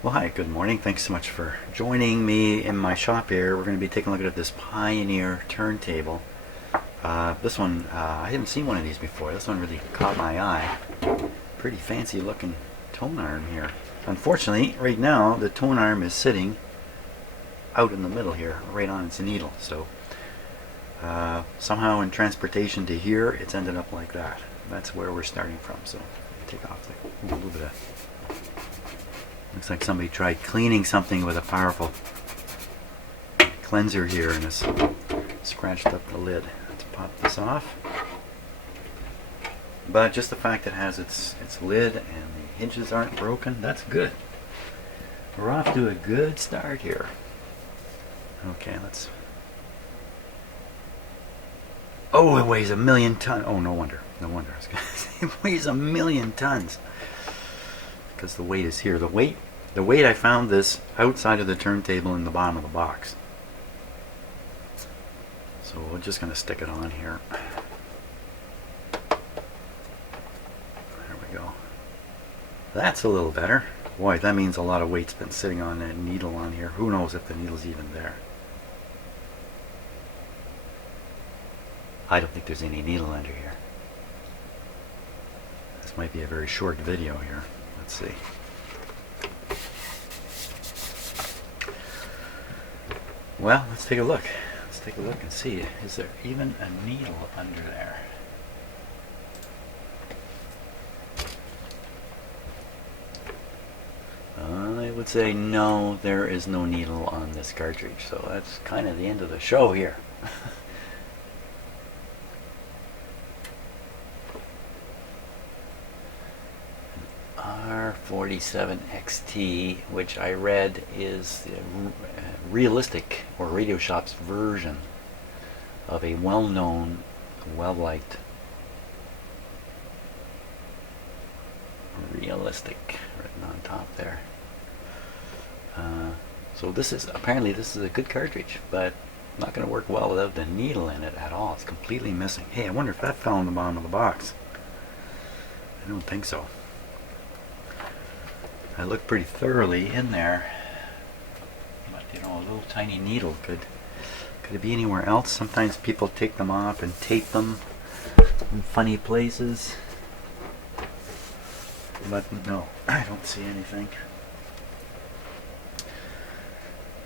Well, hi, good morning. Thanks so much for joining me in my shop here. We're going to be taking a look at this Pioneer turntable. This one, I haven't seen one of these before. This one really caught my eye. Pretty fancy looking tone arm here. Unfortunately, right now, the tone arm is sitting out in the middle here, right on its needle. So somehow in transportation to here, it's ended up like that. That's where we're starting from. So take off a little bit of... Looks like somebody tried cleaning something with a powerful cleanser here and has scratched up the lid. Let's pop this off. But just the fact that it has its lid and the hinges aren't broken, that's good. We're off to a good start here. Okay, let's... Oh, it weighs 1,000,000 tons. Oh, no wonder. No wonder. I was gonna say, it weighs 1,000,000 tons. Because the weight is here. The weight I found this outside of the turntable in the bottom of the box. So we're just going to stick it on here. There we go. That's a little better. Boy, that means a lot of weight's been sitting on that needle on here. Who knows if the needle's even there. I don't think there's any needle under here. This might be a very short video here. Let's see. Well, let's take a look. Let's take a look and see. Is there even a needle under there? I would say no, there is no needle on this cartridge. So that's kind of the end of the show here. R47XT, which I read is the realistic or Radio Shop's version of a well-known, well-liked realistic written on top there. So this is apparently a good cartridge, but not going to work well without the needle in it at all. It's completely missing. Hey, I wonder if that fell in the bottom of the box. I don't think so. I looked pretty thoroughly in there, but you know, a little tiny needle could it be anywhere else? Sometimes people take them off and tape them in funny places, but no, I don't see anything.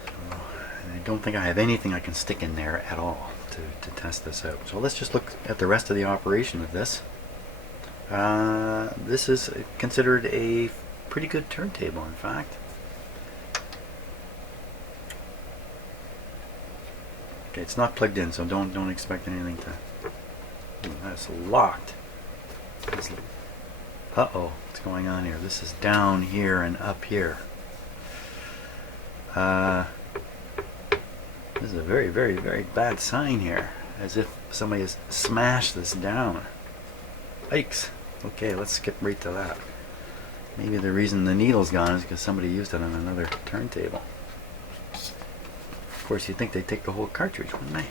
So, I don't think I have anything I can stick in there at all to test this out. So let's just look at the rest of the operation of this. This is considered a pretty good turntable, in fact. Okay, it's not plugged in, so don't expect anything to... Ooh, that's locked. Uh-oh, what's going on here? This is down here and up here. This is a very, very, very bad sign here. As if somebody has smashed this down. Yikes. Okay, let's skip right to that. Maybe the reason the needle's gone is because somebody used it on another turntable. Of course, you'd think they'd take the whole cartridge, wouldn't they?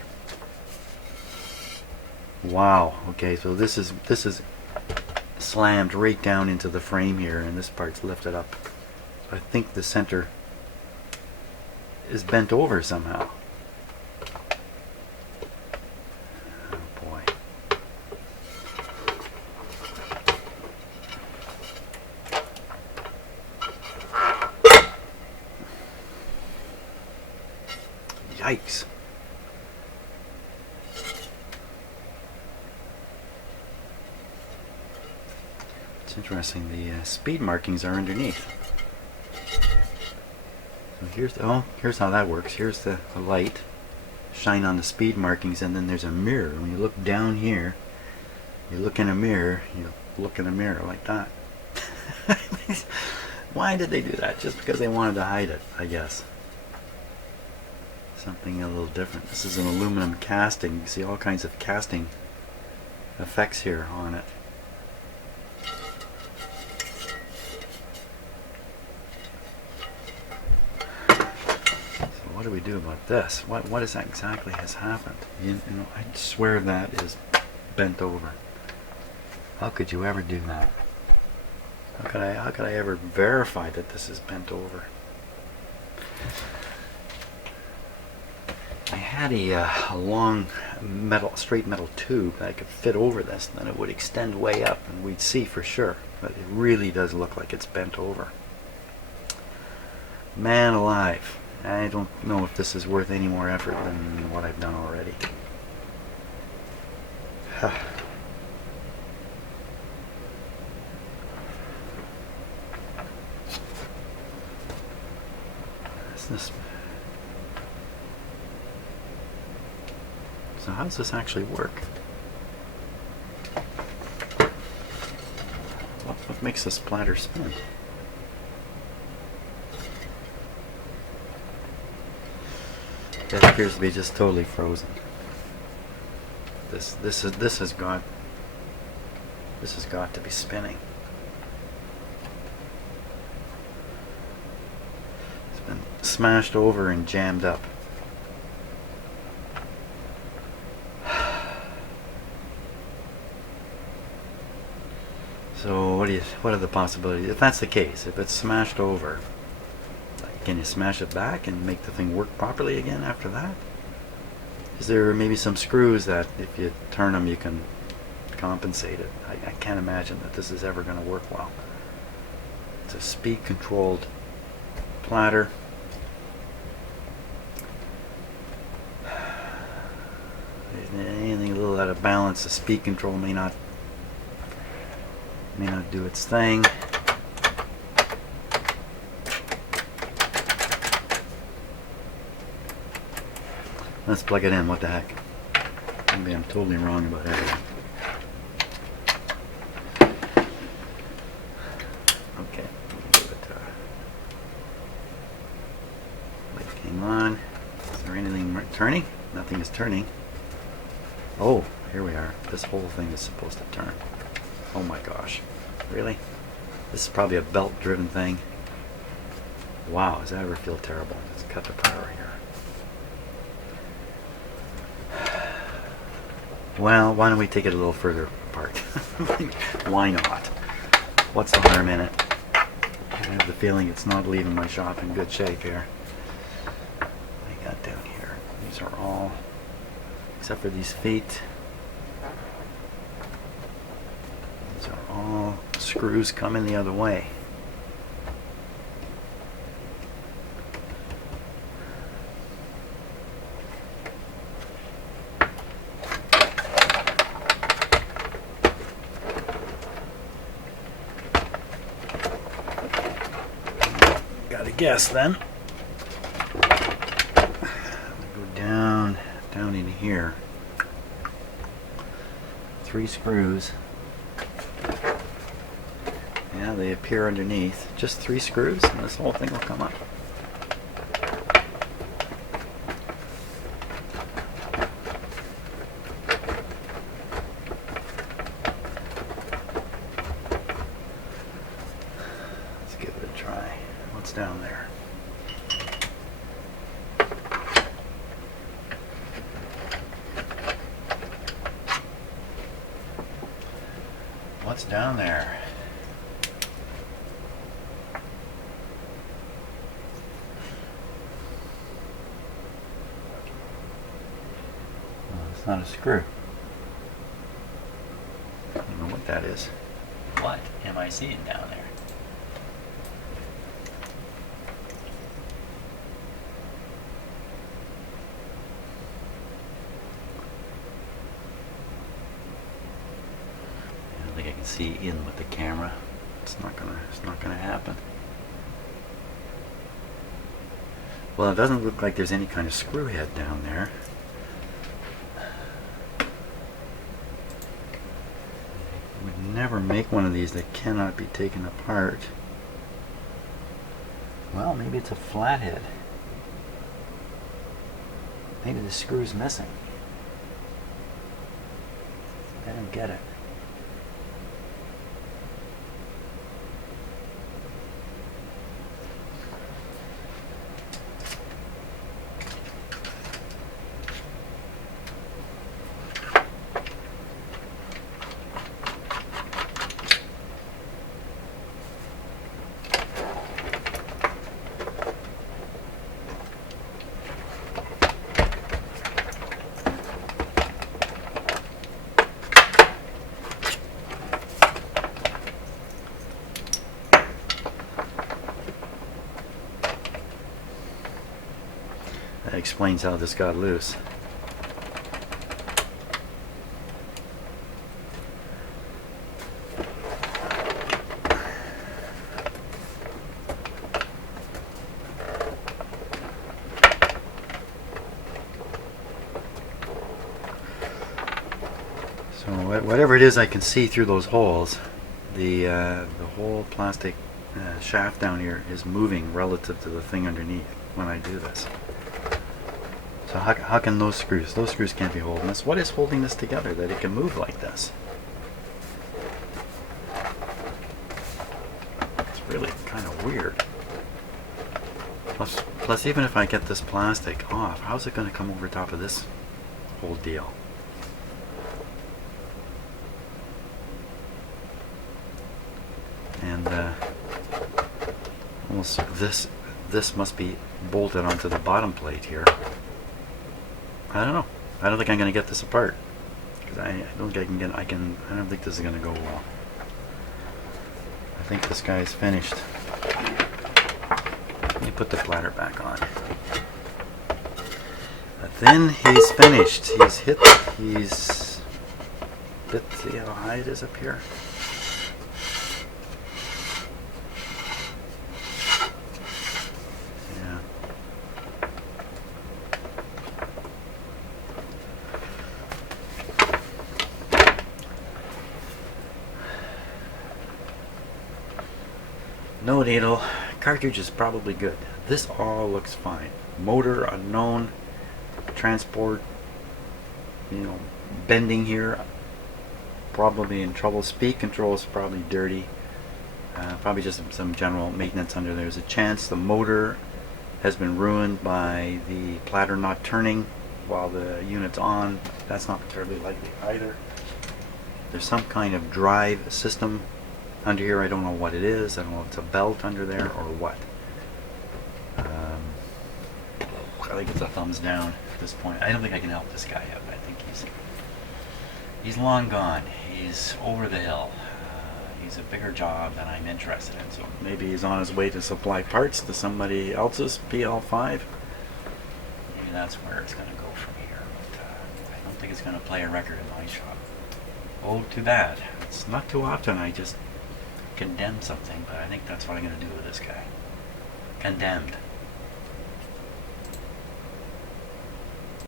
Wow. Okay, so this is slammed right down into the frame here, and this part's lifted up. So I think the center is bent over somehow. Yikes. It's interesting, the speed markings are underneath. So here's how that works. Here's the light shine on the speed markings, and then there's a mirror. When you look down here, you look in a mirror, you look in a mirror like that. Why did they do that? Just because they wanted to hide it, I guess. Something a little different. This is an aluminum casting. You see all kinds of casting effects here on it. So what do we do about this? What is that exactly has happened? You know, I swear that is bent over. How could you ever do that? How could I ever verify that this is bent over? I had a long straight metal tube that I could fit over this, and then it would extend way up, and we'd see for sure. But it really does look like it's bent over. Man alive, I don't know if this is worth any more effort than what I've done already. So how does this actually work? What makes this splatter spin? It appears to be just totally frozen. This has got to be spinning. It's been smashed over and jammed up. So what are the possibilities? If that's the case, if it's smashed over, can you smash it back and make the thing work properly again after that? Is there maybe some screws that if you turn them you can compensate it? I can't imagine that this is ever going to work well. It's a speed controlled platter. Anything a little out of balance, the speed control may not do its thing. Let's plug it in. What the heck? Maybe I'm totally wrong about everything. Okay, give it light came on. Is there anything turning? Nothing is turning. Oh, here we are. This whole thing is supposed to turn. Oh my gosh. Really? This is probably a belt-driven thing. Wow, does that ever feel terrible? Let's cut the power here. Well, why don't we take it a little further apart? Why not? What's the harm in it? I have the feeling it's not leaving my shop in good shape here. What do I got down here? These are all, except for these feet, these are all screws coming the other way. Guess then. Go down in here. 3 screws. Yeah, they appear underneath. Just 3 screws, and this whole thing will come up. Let's give it a try. What's down there? What's down there? Well, it's not a screw. I don't know what that is. What am I seeing down there? I can see in with the camera. It's not gonna happen. Well, it doesn't look like there's any kind of screw head down there. I would never make one of these that cannot be taken apart. Well, maybe it's a flathead. Maybe the screw's missing. I don't get it. That explains how this got loose. So whatever it is I can see through those holes, the whole plastic shaft down here is moving relative to the thing underneath when I do this. So how can those screws can't be holding this? What is holding this together that it can move like this? It's really kind of weird. Plus even if I get this plastic off, how's it going to come over top of this whole deal? And almost this must be bolted onto the bottom plate here. I don't know. I don't think I'm going to get this apart because I don't think I don't think this is going to go well. I think this guy is finished. Let me put the platter back on. But then he's finished. He's hit. See how high it is up here? No needle. Cartridge is probably good. This all looks fine. Motor unknown. Transport, bending here. Probably in trouble. Speed control is probably dirty. Probably just some general maintenance under there. There's a chance the motor has been ruined by the platter not turning while the unit's on. That's not terribly likely either. There's some kind of drive system under here. I don't know what it is. I don't know if it's a belt under there or what. I think it's a thumbs down at this point. I don't think I can help this guy out. I think he's long gone. He's over the hill. He's a bigger job than I'm interested in. So maybe he's on his way to supply parts to somebody else's PL5. Maybe that's where it's going to go from here. But I don't think it's going to play a record in my shop. Oh, too bad. It's not too often I just condemn something, but I think that's what I'm going to do with this guy. Condemned.